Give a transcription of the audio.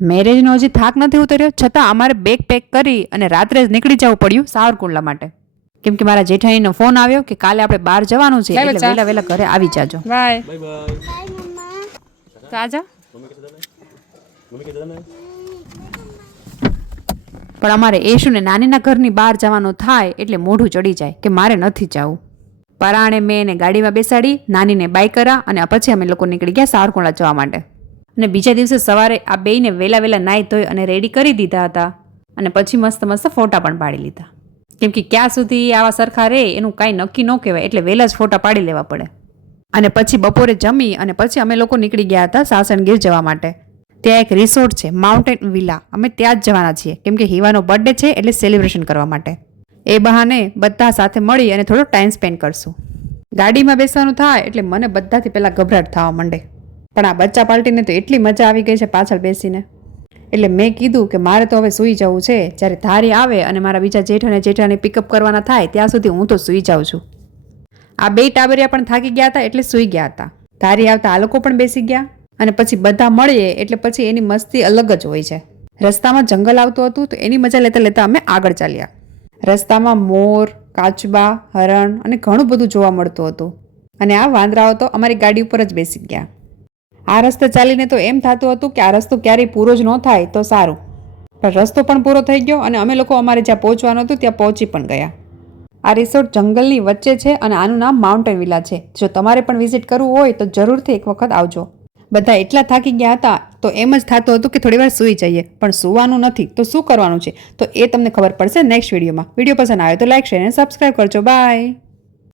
મેરેજનો હજી થાક નથી ઉતર્યો છતાં અમારે બેગ પેક કરી અને રાત્રે જ નીકળી જવું પડ્યું સાવરકુંડલા માટે. કેમ કે મારા જેઠાણીનો ફોન આવ્યો કે કાલે આપણે બહાર જવાનું છે એટલે વહેલા વહેલા ઘરે આવી જાજો. બાય. તો આજા. પણ અમારે એશું ને નાનીના ઘરની બહાર જવાનું થાય એટલે મોઢું ચડી જાય કે મારે નથી જવું. પરાણે મેં એને ગાડીમાં બેસાડી, નાનીને બાય કરા અને પછી અમે લોકો નીકળી ગયા સાવરકુંડલા જવા માટે. અને બીજા દિવસે સવારે આ બેયને વહેલા વહેલા નાહી ધોઈ અને રેડી કરી દીધા હતા અને પછી મસ્ત મસ્ત ફોટા પણ પાડી લીધા. કેમ કે ક્યાં સુધી આવા સરખા રહે એનું કાંઈ નક્કી ન કહેવાય એટલે વહેલા જ ફોટા પાડી લેવા પડે. અને પછી બપોરે જમી અને પછી અમે લોકો નીકળી ગયા હતા સાસણગીર જવા માટે. ત્યાં એક રિસોર્ટ છે માઉન્ટેન વિલા, અમે ત્યાં જ જવાના છીએ કેમ કે હિવાનો બર્થડે છે એટલે સેલિબ્રેશન કરવા માટે. એ બહાને બધા સાથે મળી અને થોડો ટાઈમ સ્પેન્ડ કરશું. ગાડીમાં બેસવાનું થાય એટલે મને બધાથી પહેલાં ગભરાટ થવા માંડે, પણ આ બચ્ચા પાર્ટીને તો એટલી મજા આવી ગઈ છે પાછળ બેસીને. એટલે મેં કીધું કે મારે તો હવે સૂઈ જવું છે. જ્યારે ધારી આવે અને મારા બીજા જેઠ અને જેઠાને પિકઅપ કરવાના થાય ત્યાં સુધી હું તો સૂઈ જાઉં છું. આ બે ટાબરિયા પણ થાકી ગયા હતા એટલે સૂઈ ગયા હતા. ધારી આવતા આ લોકો પણ બેસી ગયા અને પછી બધા મળીએ એટલે પછી એની મસ્તી અલગ જ હોય છે. રસ્તામાં જંગલ આવતું હતું તો એની મજા લેતા લેતા અમે આગળ ચાલ્યા. રસ્તામાં મોર, કાચબા, હરણ અને ઘણું બધું જોવા મળતું હતું. અને આ વાંદરાઓ તો અમારી ગાડી ઉપર જ બેસી ગયા. આ રસ્તે ચાલીને તો એમ થતું હતું કે આ રસ્તો ક્યારેય પૂરો જ ન થાય તો સારું, પણ રસ્તો પણ પૂરો થઈ ગયો અને અમે લોકો અમારે જ્યાં પહોંચવાનું હતું ત્યાં પહોંચી પણ ગયા. આ રિસોર્ટ જંગલની વચ્ચે છે અને આનું નામ માઉન્ટેન વિલા છે. જો તમારે પણ વિઝિટ કરવું હોય તો જરૂરથી એક વખત આવજો. બધા એટલા થાકી ગયા હતા તો એમ જ થતું હતું કે થોડી વાર સૂઈ જઈએ, પણ સૂવાનું નથી તો શું કરવાનું છે તો એ તમને ખબર પડશે નેક્સ્ટ વિડીયોમાં. વિડીયો પસંદ આવે તો લાઈક, શેર અને સબસ્ક્રાઈબ કરજો. બાય.